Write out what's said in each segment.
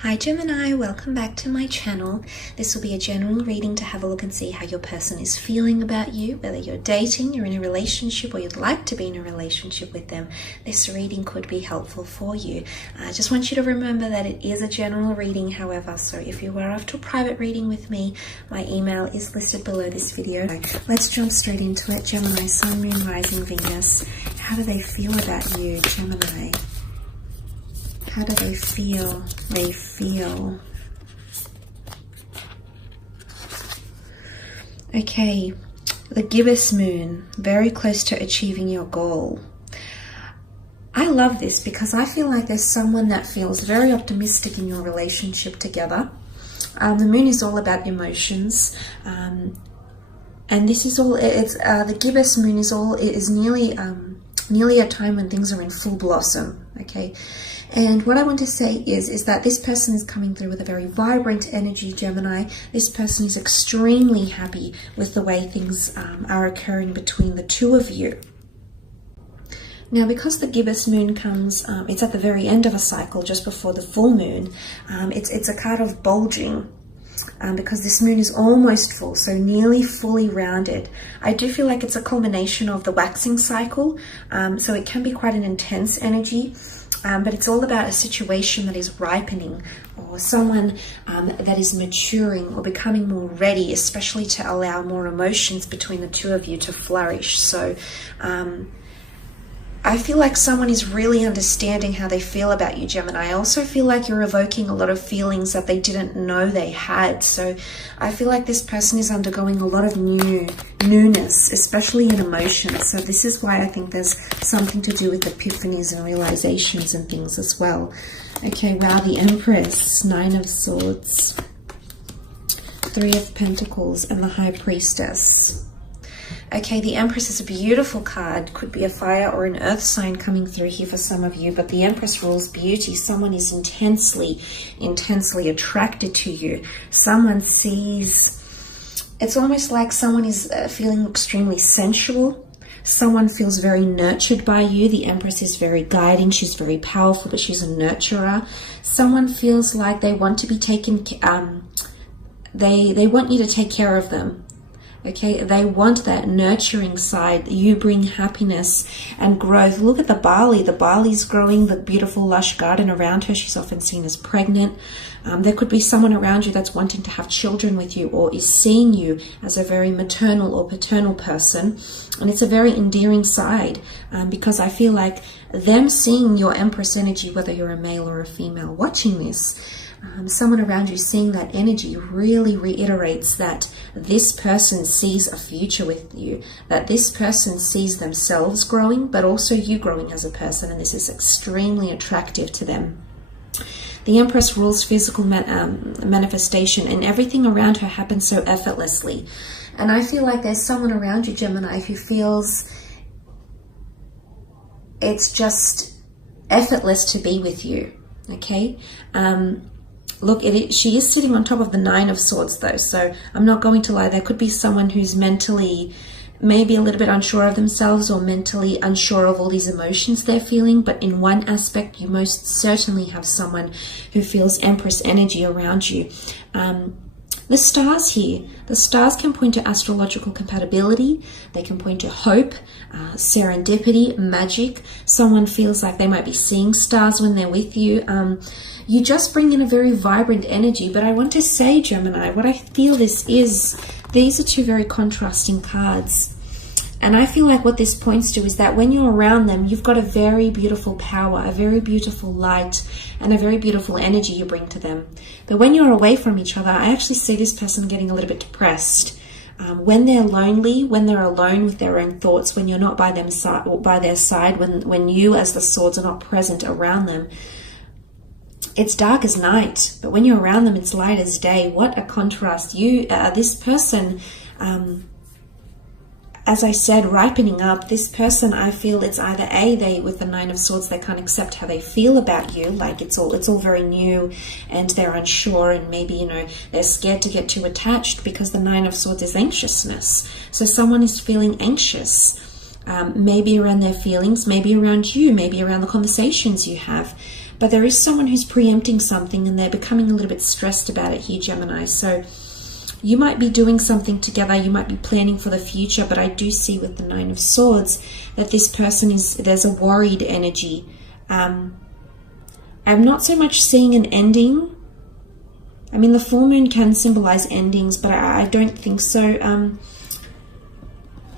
Hi Gemini, welcome back to my channel. This will be a general reading to have a look and see how your person is feeling about you, whether you're dating, you're in a relationship, or you'd like to be in a relationship with them. This reading could be helpful for you. I just want you to remember that it is a general reading, however, so if you were after a private reading with me, my email is listed below this video. Let's jump straight into it. Gemini, Sun, Moon, Rising, Venus. How do they feel about you, Gemini? How do they feel? They feel. Okay, the gibbous moon, very close to achieving your goal. I love this because I feel like there's someone that feels very optimistic in your relationship together. The moon is all about emotions. And this is all, the gibbous moon is nearly a time when things are in full blossom, okay? And what I want to say is that this person is coming through with a very vibrant energy, Gemini. This person is extremely happy with the way things are occurring between the two of you. Now, because the gibbous moon comes, it's at the very end of a cycle, just before the full moon, it's a card of bulging. Because this moon is almost full, so nearly fully rounded. I do feel like it's a culmination of the waxing cycle, so it can be quite an intense energy, but it's all about a situation that is ripening, or someone that is maturing or becoming more ready, especially to allow more emotions between the two of you to flourish. So I feel like someone is really understanding how they feel about you, Gemini. I also feel like you're evoking a lot of feelings that they didn't know they had. So I feel like this person is undergoing a lot of newness, especially in emotions. So this is why I think there's something to do with epiphanies and realizations and things as well. Okay, wow, the Empress, Nine of Swords, Three of Pentacles, and the High Priestess. Okay, the Empress is a beautiful card. Could be a fire or an earth sign coming through here for some of you, but the Empress rules beauty. Someone is intensely attracted to you. Someone sees, it's almost like someone is feeling extremely sensual. Someone feels very nurtured by you. The Empress is very guiding. She's very powerful, but she's a nurturer. Someone feels like they want to be taken, they want you to take care of them. Okay, they want that nurturing side. You bring happiness and growth. Look at the barley. The barley's growing, the beautiful lush garden around her. She's often seen as pregnant. There could be someone around you that's wanting to have children with you, or is seeing you as a very maternal or paternal person. And it's a very endearing side, because I feel like them seeing your Empress energy, whether you're a male or a female watching this, someone around you seeing that energy really reiterates that this person sees a future with you, that this person sees themselves growing, but also you growing as a person, and this is extremely attractive to them. The Empress rules physical manifestation, and everything around her happens so effortlessly. And I feel like there's someone around you, Gemini, who feels it's just effortless to be with you, okay? Look, she is sitting on top of the Nine of Swords, though, so I'm not going to lie. There could be someone who's mentally maybe a little bit unsure of themselves, or mentally unsure of all these emotions they're feeling. But in one aspect, you most certainly have someone who feels Empress energy around you. The stars here, the stars can point to astrological compatibility. They can point to hope, serendipity, magic. Someone feels like they might be seeing stars when they're with you. You just bring in a very vibrant energy. But I want to say, Gemini, what I feel these are two very contrasting cards. And I feel like what this points to is that when you're around them, you've got a very beautiful power, a very beautiful light, and a very beautiful energy you bring to them. But when you're away from each other, I actually see this person getting a little bit depressed. When they're lonely, when they're alone with their own thoughts, when you're not by their side, when you as the swords are not present around them, it's dark as night. But when you're around them, it's light as day. What a contrast. This person, as I said, ripening up. This person, I feel it's either they with the Nine of Swords, they can't accept how they feel about you, like it's all very new, and they're unsure, and maybe they're scared to get too attached, because the Nine of Swords is anxiousness. So someone is feeling anxious, maybe around their feelings, maybe around you, maybe around the conversations you have. but there is someone who's preempting something and they're becoming a little bit stressed about it here, Gemini. So you might be doing something together, you might be planning for the future, but I do see with the Nine of Swords that this person there's a worried energy. I'm not so much seeing an ending. I mean, the full moon can symbolize endings, but I don't think so.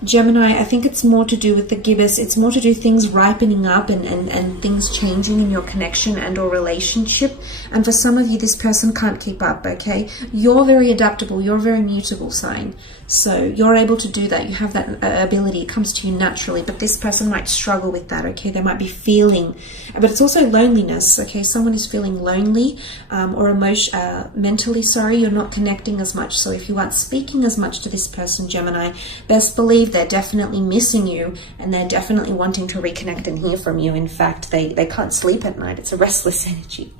Gemini, I think it's more to do with the gibbous. It's more to do things ripening up and things changing in your connection and or relationship. And for some of you, this person can't keep up, okay? You're very adaptable. You're a very mutable sign. So you're able to do that. You have that ability. It comes to you naturally. But this person might struggle with that, okay? They might be feeling, but it's also loneliness, okay? Someone is feeling lonely or mentally, you're not connecting as much. So if you aren't speaking as much to this person, Gemini, best believe they're definitely missing you and they're definitely wanting to reconnect and hear from you. In fact, they can't sleep at night. It's a restless energy.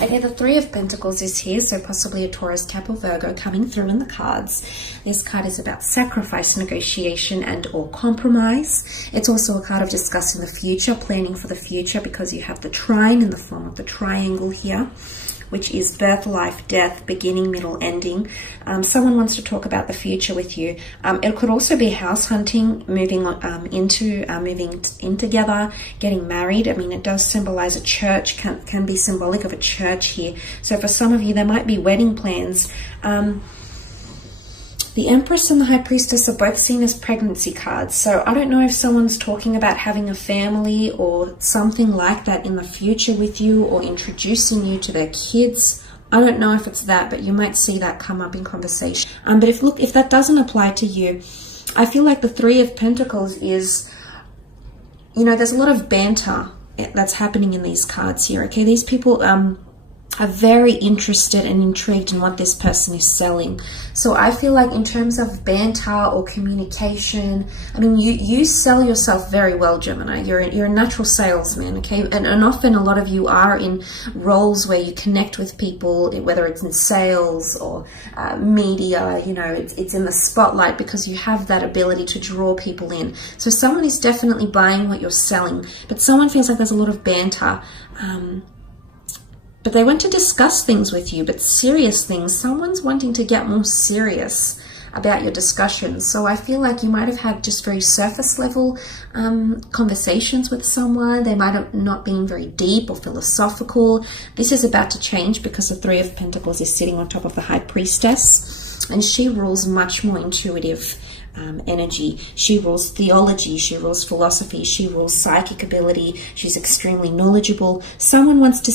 Okay, the Three of Pentacles is here, so possibly a Taurus, Cap, or Virgo coming through in the cards. This card is about sacrifice, negotiation, and or compromise. It's also a card of discussing the future, planning for the future, because you have the trine in the form of the triangle here, which is birth, life, death, beginning, middle, ending. Someone wants to talk about the future with you. It could also be house hunting, moving in together, getting married. I mean, it does symbolize a church, can be symbolic of a church here. So for some of you, there might be wedding plans. The Empress and the High Priestess are both seen as pregnancy cards. So I don't know if someone's talking about having a family or something like that in the future with you, or introducing you to their kids. I don't know if it's that, but you might see that come up in conversation. But if that doesn't apply to you, I feel like the Three of Pentacles is, there's a lot of banter that's happening in these cards here, okay? These people are very interested and intrigued in what this person is selling. So I feel like in terms of banter or communication, I mean, you sell yourself very well, Gemini. You're a natural salesman, okay? And often a lot of you are in roles where you connect with people, whether it's in sales or media, it's in the spotlight because you have that ability to draw people in. So someone is definitely buying what you're selling, but someone feels like there's a lot of banter. But they want to discuss things with you, but serious things. Someone's wanting to get more serious about your discussions. So I feel like you might have had just very surface level conversations with someone. They might have not been very deep or philosophical. This is about to change because the Three of Pentacles is sitting on top of the High Priestess, and she rules much more intuitive energy. She rules theology, she rules philosophy, she rules psychic ability. She's extremely knowledgeable. Someone wants to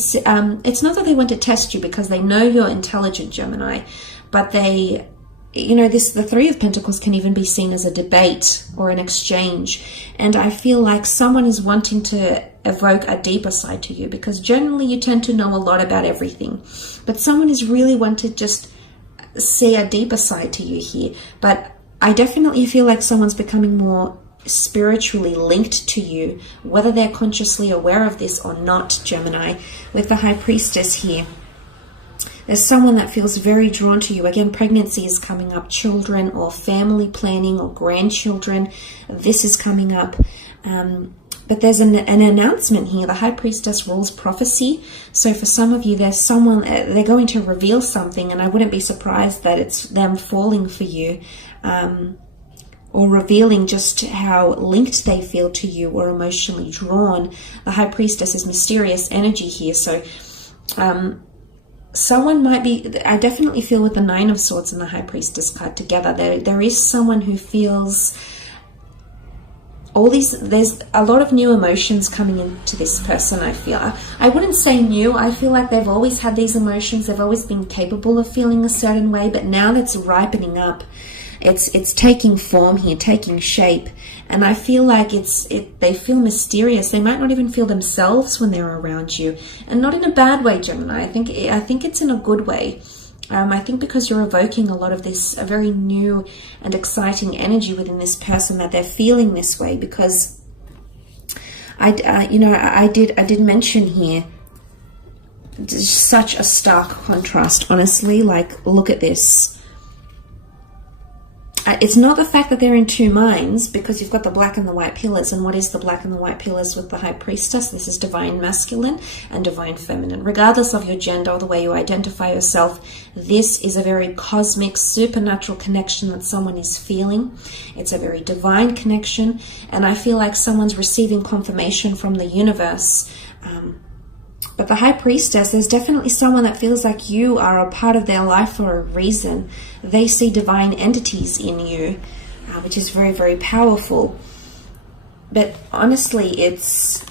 it's not that they want to test you because they know you're intelligent, Gemini, but the Three of Pentacles can even be seen as a debate or an exchange. And I feel like someone is wanting to evoke a deeper side to you, because generally you tend to know a lot about everything, but someone is really wanting to just see a deeper side to you here. But I definitely feel like someone's becoming more spiritually linked to you, whether they're consciously aware of this or not, Gemini. With the High Priestess here, there's someone that feels very drawn to you. Again, pregnancy is coming up, children or family planning or grandchildren. This is coming up. But there's an announcement here. The High Priestess rules prophecy. So for some of you, there's someone, they're going to reveal something, and I wouldn't be surprised that it's them falling for you, or revealing just how linked they feel to you or emotionally drawn. The High Priestess is mysterious energy here. So someone might be, I definitely feel with the Nine of Swords and the High Priestess card together, there is someone who feels there's a lot of new emotions coming into this person. I feel, I wouldn't say new, I feel like they've always had these emotions, they've always been capable of feeling a certain way, but now that's ripening up. It's taking form here, taking shape, and I feel like they feel mysterious. They might not even feel themselves when they're around you, and not in a bad way, Gemini. I think it's in a good way. I think because you're evoking a lot of this, a very new and exciting energy within this person, that they're feeling this way. Because I did mention here, such a stark contrast. Honestly, like, look at this. It's not the fact that they're in two minds, because you've got the black and the white pillars. And what is the black and the white pillars with the High Priestess? This is divine masculine and divine feminine. Regardless of your gender or the way you identify yourself, this is a very cosmic, supernatural connection that someone is feeling. It's a very divine connection. And I feel like someone's receiving confirmation from the universe. But the High Priestess, there's definitely someone that feels like you are a part of their life for a reason. They see divine entities in you, which is very, very powerful. But honestly, it's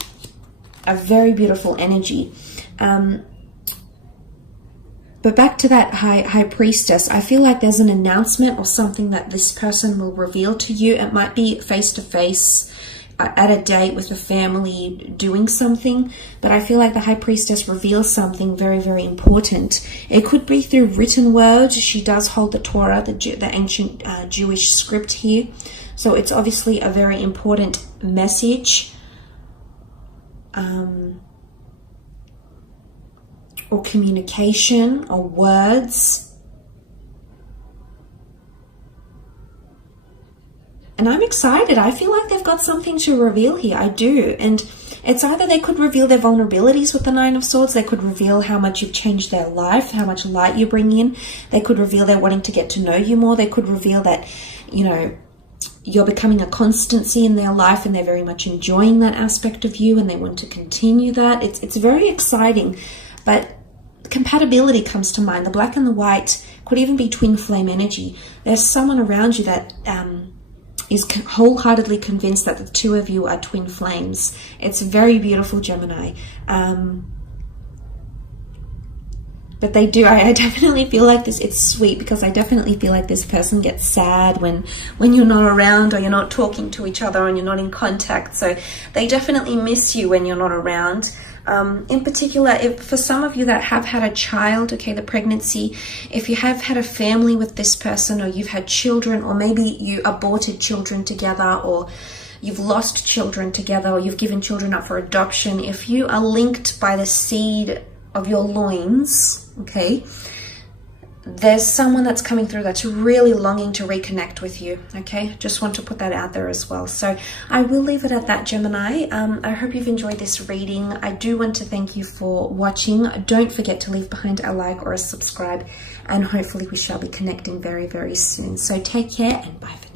a very beautiful energy. But back to that High Priestess, I feel like there's an announcement or something that this person will reveal to you. It might be face-to-face, at a date with a family, doing something, but I feel like the High Priestess reveals something very, very important. It could be through written words. She does hold the Torah, the ancient Jewish script here, so it's obviously a very important message, or communication, or words. And I'm excited. I feel like they've got something to reveal here. I do. And it's either they could reveal their vulnerabilities with the Nine of Swords. They could reveal how much you've changed their life, how much light you bring in. They could reveal they're wanting to get to know you more. They could reveal that, you know, you're becoming a constancy in their life and they're very much enjoying that aspect of you and they want to continue that. It's very exciting. But compatibility comes to mind. The black and the white could even be twin flame energy. There's someone around you that is wholeheartedly convinced that the two of you are twin flames. It's very beautiful, Gemini. But they do, I definitely feel like this, it's sweet, because I definitely feel like this person gets sad when you're not around, or you're not talking to each other and you're not in contact. So they definitely miss you when you're not around. In particular, if for some of you that have had a child, okay, the pregnancy, if you have had a family with this person, or you've had children, or maybe you aborted children together, or you've lost children together, or you've given children up for adoption, if you are linked by the seed of your loins, okay, there's someone that's coming through that's really longing to reconnect with you, okay? Just want to put that out there as well. So I will leave it at that, Gemini. I hope you've enjoyed this reading. I do want to thank you for watching. Don't forget to leave behind a like or a subscribe, and hopefully we shall be connecting very, very soon. So take care, and bye for now.